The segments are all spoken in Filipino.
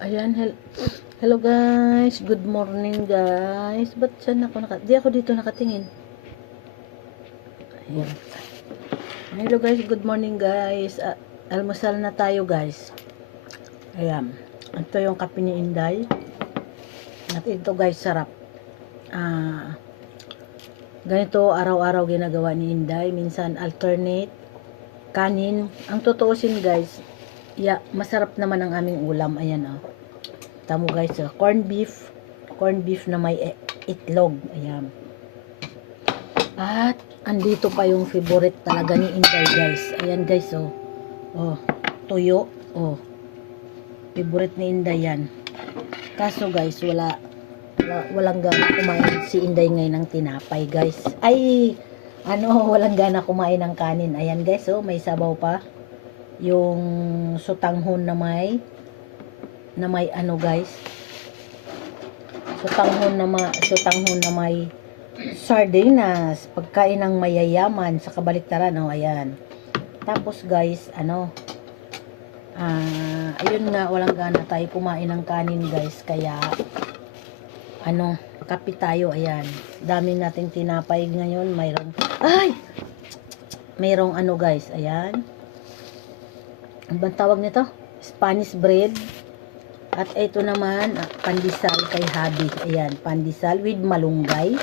Ayan, hello guys. Good morning guys. Ba't saan ako di ako dito nakatingin. Ayan. Hello guys, good morning guys. Almusal na tayo guys. Ayan. Ito yung kape ni Inday. At ito guys, sarap. Ganito araw-araw ginagawa ni Inday. Minsan alternate. Kanin. Ang tutuusin guys, masarap naman ang aming ulam. Ayan oh. Tamo guys, corn beef na may itlog. Ayan. At andito pa yung favorite talaga ni Inday guys. Ayan guys oh. Oh, tuyo. Oh. Favorite ni Inday yan. Kaso guys, walang gana kumain si Inday ngayon ng tinapay guys. Ay, walang gana kumain ng kanin. Ayan guys oh, may sabaw pa. Yung sutanghon na may guys, sutanghon na may sardinas, pagkain ng mayayaman sa kabaliktaran. Ayan. Tapos guys, ayun nga, walang gana tayo kumain ng kanin guys, kaya kape tayo. Ayan, dami nating tinapay ngayon. Mayroong guys, ayan, ang bang tawag nito? Spanish bread. At ito naman, pandesal kay Habi. Ayan, pandesal with malunggay.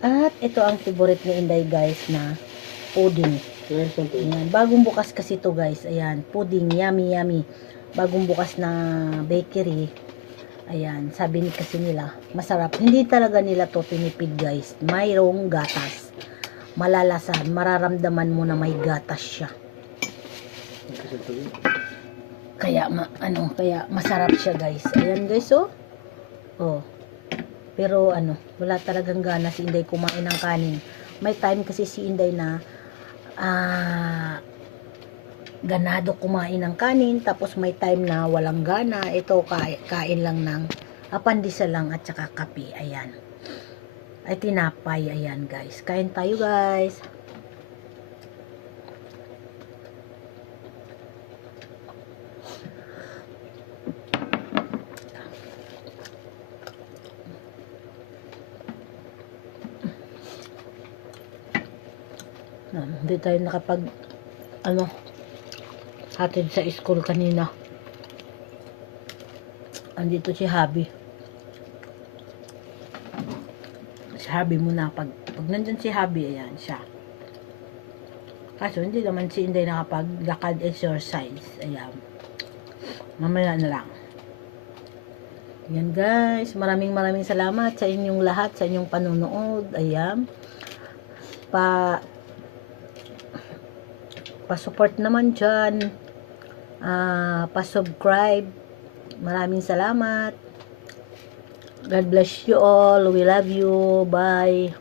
At ito ang favorite ni Inday guys na pudding. Ayan, bagong bukas kasi ito guys. Ayan, pudding, yummy yummy. Bagong bukas na bakery. Ayan, sabi ni kasi nila, masarap. Hindi talaga nila to tinipid guys. Mayroong gatas. Malalasan, mararamdaman mo na may gatas siya. Kaya masarap siya guys. Ayan guys oh. Oh. Pero wala talagang gana si Inday kumain ng kanin. May time kasi si Inday na ganado kumain ng kanin, tapos may time na walang gana. Ito kain lang ng pandesal lang at saka kape. Ayan. Ay tinapay. Ayan guys. Kain tayo guys. Hindi tayo nakapag hatid sa school kanina. Andito si Habi. Si Habi muna. Pag nandyan si Habi, ayan siya. Kaso hindi naman si Inday nakapaglakad exercise. Ayan. Mamaya na lang. Ayan guys. Maraming salamat sa inyong lahat, sa inyong panunood. Ayan. Pa-support naman dyan. Pa-subscribe. Maraming salamat. God bless you all. We love you. Bye.